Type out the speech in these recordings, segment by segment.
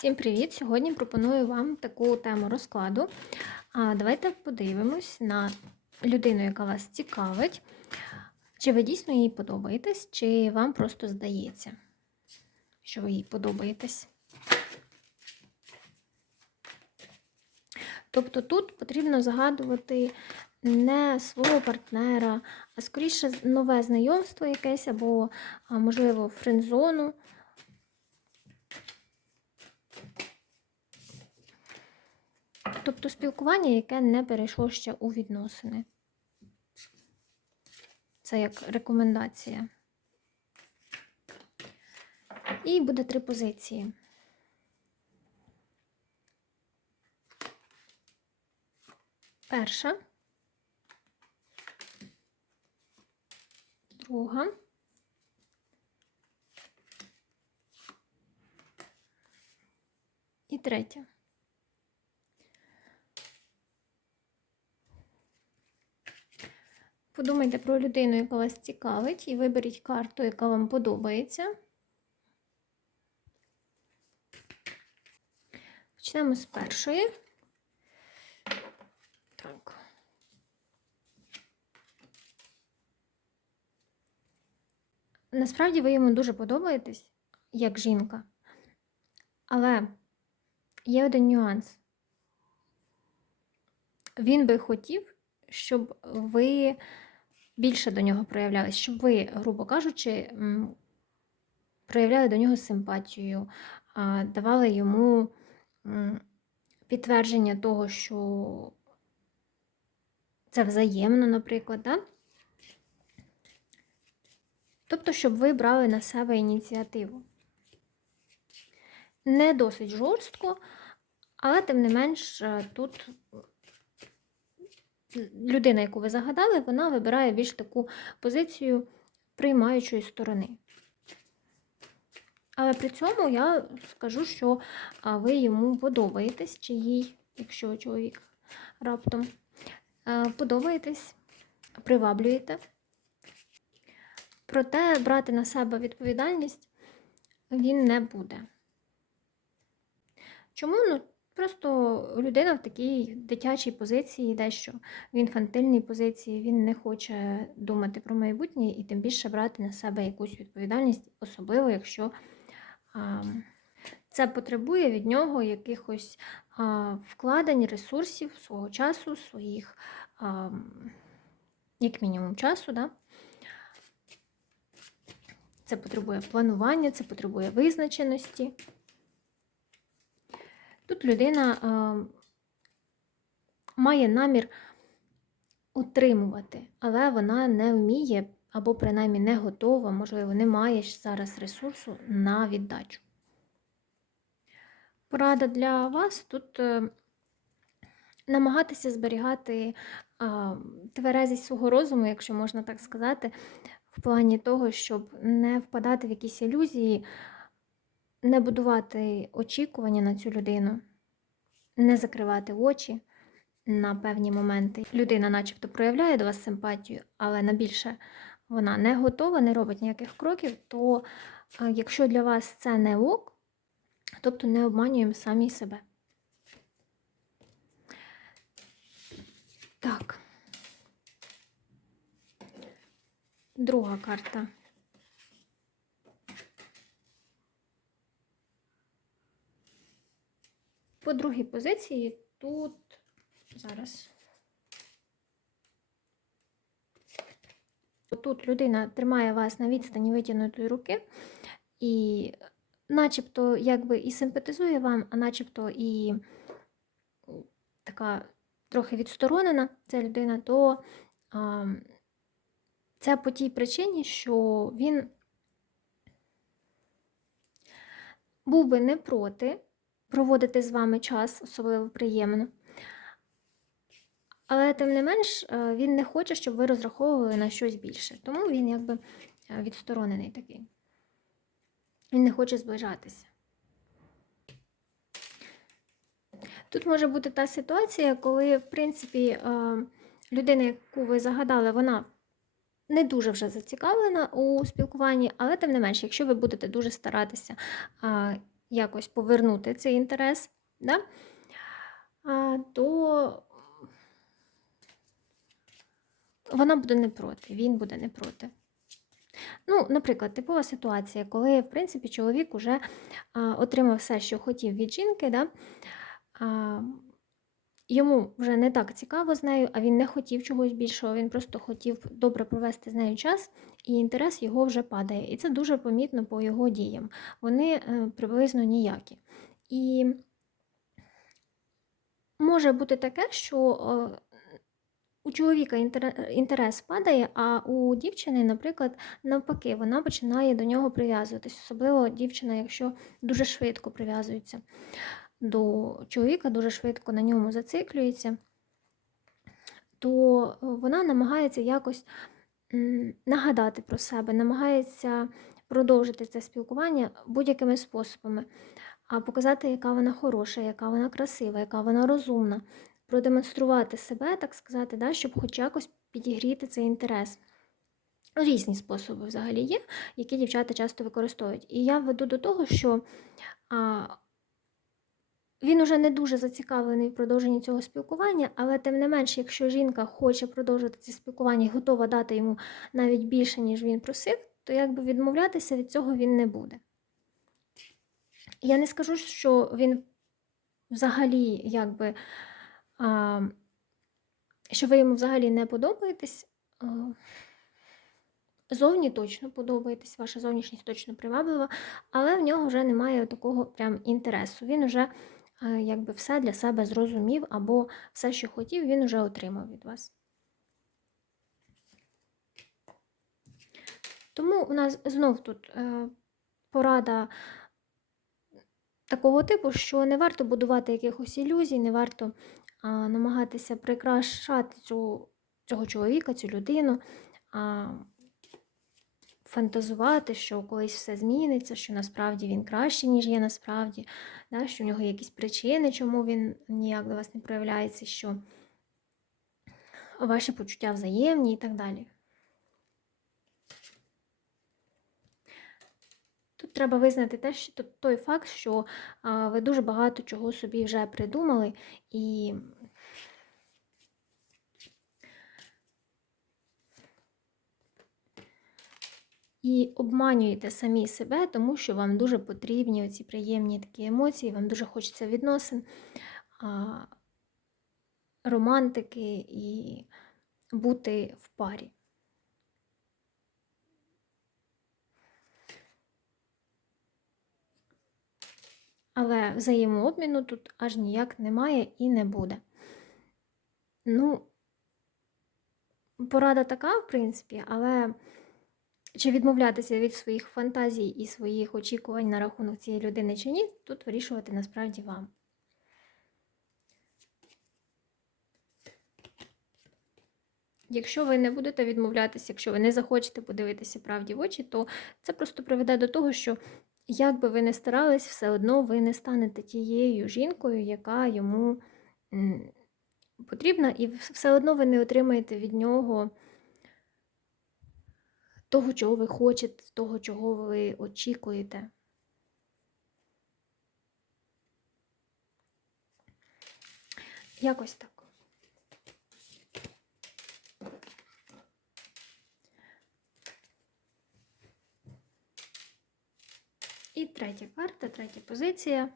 Всім привіт! Сьогодні пропоную вам таку тему розкладу. А, Давайте подивимось на людину, яка вас цікавить. Чи ви дійсно їй подобаєтесь, чи вам просто здається, що ви їй подобаєтесь. Тобто тут потрібно загадувати не свого партнера, а скоріше нове знайомство якесь, або, можливо, френдзону. Тобто спілкування, яке не перейшло ще у відносини. Це як рекомендація. І буде три позиції. Перша. Друга. І третя. Подумайте про людину, яка вас цікавить, і виберіть карту, яка вам подобається. Почнемо з першої. Так. Насправді ви йому дуже подобаєтесь, як жінка. Але є один нюанс. Він би хотів, щоб ви більше до нього проявлялись, щоб ви, грубо кажучи, проявляли до нього симпатію, давали йому підтвердження того, що це взаємно, наприклад. Да? Тобто, щоб ви брали на себе ініціативу. Не досить жорстко, але тим не менш е, тут людина, яку ви загадали, вона вибирає більш таку позицію приймаючої сторони. Але при цьому я скажу, що ви йому подобаєтесь, чи їй, якщо чоловік раптом подобаєтесь, приваблюєте. Проте брати на себе відповідальність він не буде. Чому? Ну, Просто людина в такій дитячій позиції, дещо в інфантильній позиції, він не хоче думати про майбутнє і тим більше брати на себе якусь відповідальність, особливо, якщо а, це потребує від нього якихось а, вкладень, ресурсів, свого часу, своїх, а, як мінімум, часу. Да? Це потребує планування, це потребує визначеності. Тут людина е, має намір утримувати, але вона не вміє або принаймні не готова, можливо, не має зараз ресурсу на віддачу. Порада для вас тут е, намагатися зберігати е, тверезість свого розуму, якщо можна так сказати, в плані того, щоб не впадати в якісь ілюзії не будувати очікування на цю людину, не закривати очі на певні моменти. Людина, начебто, проявляє до вас симпатію, але на більше вона не готова, не робить ніяких кроків, то е, якщо для вас це не ок, тобто не обманюємо самі себе. Так. Друга карта. По другій позиції тут зараз. Тут людина тримає вас на відстані витягнутої руки, і начебто якби і симпатизує вам, а начебто і така трохи відсторонена ця людина, то а, це по тій причині, що він був би не проти проводити з вами час, особливо приємно. Але, тим не менш, е, він не хоче, щоб ви розраховували на щось більше. Тому він якби е, відсторонений такий. Він не хоче зближатися. Тут може бути та ситуація, коли, в принципі, е, людина, яку ви загадали, вона не дуже вже зацікавлена у спілкуванні, але тим не менш, якщо ви будете дуже старатися якось повернути цей інтерес, да? то вона буде не проти, він буде не проти. Ну, наприклад, типова ситуація, коли, в принципі, чоловік уже а, отримав все, що хотів від жінки, да? а, йому вже не так цікаво з нею, а він не хотів чогось більшого, він просто хотів добре провести з нею час, і інтерес його вже падає. І це дуже помітно по його діям. Вони е, приблизно ніякі. І може бути таке, що е, у чоловіка інтерес падає, а у дівчини, наприклад, навпаки, вона починає до нього прив'язуватись, особливо дівчина, якщо дуже швидко прив'язується до чоловіка, дуже швидко на ньому зациклюється, то вона намагається якось нагадати про себе, намагається продовжити це спілкування будь-якими способами, а показати, яка вона хороша, яка вона красива, яка вона розумна, продемонструвати себе, так сказати, да, щоб хоч якось підігріти цей інтерес. Різні способи взагалі є, які дівчата часто використовують. І я веду до того, що а, він уже не дуже зацікавлений в продовженні цього спілкування, але тим не менш, якщо жінка хоче продовжити це спілкування і готова дати йому навіть більше, ніж він просив, то якби відмовлятися від цього він не буде. Я не скажу, що він взагалі, якби, а, що ви йому взагалі не подобаєтесь. Зовні точно подобаєтесь, ваша зовнішність точно приваблива, але в нього вже немає такого прям інтересу. Він вже якби все для себе зрозумів, або все, що хотів, він вже отримав від вас. Тому у нас знов тут е, порада такого типу, що не варто будувати якихось ілюзій, не варто намагатися прикрашати цю, цього чоловіка, цю людину, фантазувати, що колись все зміниться, що насправді він кращий, ніж є насправді, да, що в нього якісь причини, чому він ніяк до вас не проявляється, що ваші почуття взаємні і так далі. Тут треба визнати те, що той факт, що ви дуже багато чого собі вже придумали, і і обманюєте самі себе, тому що вам дуже потрібні ці приємні такі емоції, вам дуже хочеться відносин, романтики і бути в парі. Але взаємообміну тут аж ніяк немає і не буде. Ну, порада така, в принципі, але чи відмовлятися від своїх фантазій і своїх очікувань на рахунок цієї людини чи ні, тут вирішувати насправді вам. Якщо ви не будете відмовлятися, якщо ви не захочете подивитися правді в очі, то це просто приведе до того, що як би ви не старались, все одно ви не станете тією жінкою, яка йому потрібна, і все одно ви не отримаєте від нього того, чого ви хочете, того, чого ви очікуєте. Якось так. І третя карта, третя позиція.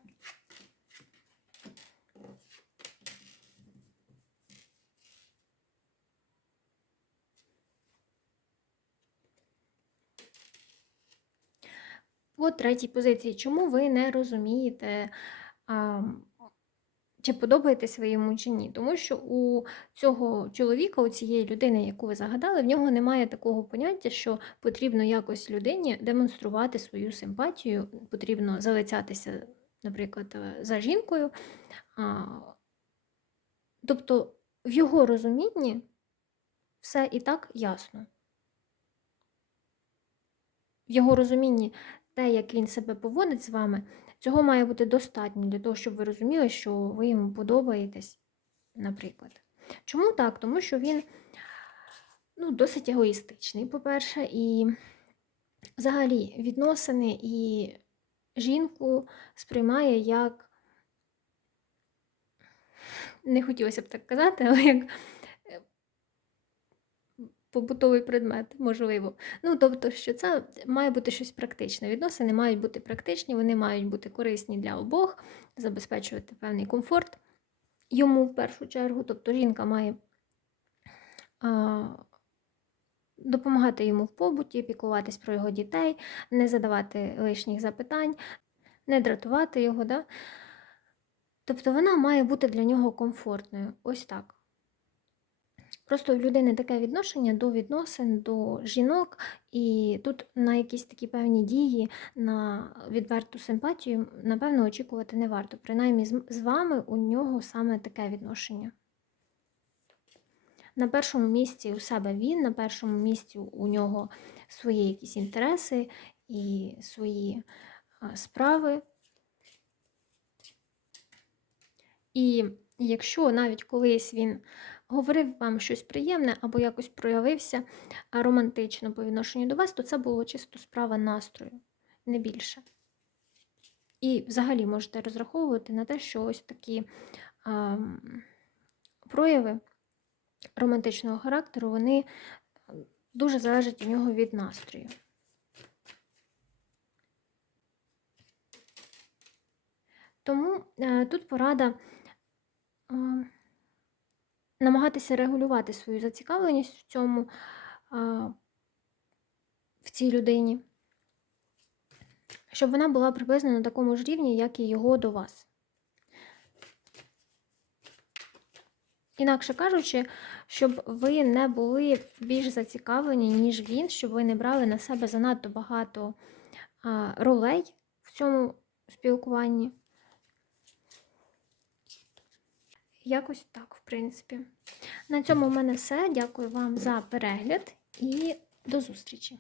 По третій позиції, чому ви не розумієте, чи подобаєтесь йому чи ні? Тому що у цього чоловіка, у цієї людини, яку ви загадали, в нього немає такого поняття, що потрібно якось людині демонструвати свою симпатію, потрібно залицятися, наприклад, за жінкою. Тобто, в його розумінні все і так ясно. В його розумінні те, як він себе поводить з вами, цього має бути достатньо для того, щоб ви розуміли, що ви йому подобаєтесь, наприклад. Чому так? Тому що він ну, досить егоїстичний, по-перше, і взагалі відносини і жінку сприймає як, не хотілося б так казати, але як побутовий предмет, можливо. Ну, тобто, що це має бути щось практичне. Відносини мають бути практичні, вони мають бути корисні для обох, забезпечувати певний комфорт йому в першу чергу. Тобто жінка має а, допомагати йому в побуті, піклуватись про його дітей, не задавати лишніх запитань, не дратувати його. Да? Тобто вона має бути для нього комфортною. Ось так. Просто в людини таке відношення до відносин, до жінок, і тут на якісь такі певні дії, на відверту симпатію, напевно, очікувати не варто. Принаймні, з вами у нього саме таке відношення. На першому місці у себе він, на першому місці у нього свої якісь інтереси і свої справи. І якщо навіть колись він говорив вам щось приємне або якось проявився романтично по відношенню до вас, то це було чисто справа настрою, не більше. І взагалі можете розраховувати на те, що ось такі а, прояви романтичного характеру, вони дуже залежать у нього від настрою. Тому е, тут порада намагатися регулювати свою зацікавленість в цьому, в цій людині, щоб вона була приблизно на такому ж рівні, як і його до вас. Інакше кажучи, щоб ви не були більш зацікавлені, ніж він, щоб ви не брали на себе занадто багато ролей в цьому спілкуванні. Якось так, в принципі. На цьому в мене все. Дякую вам за перегляд і до зустрічі!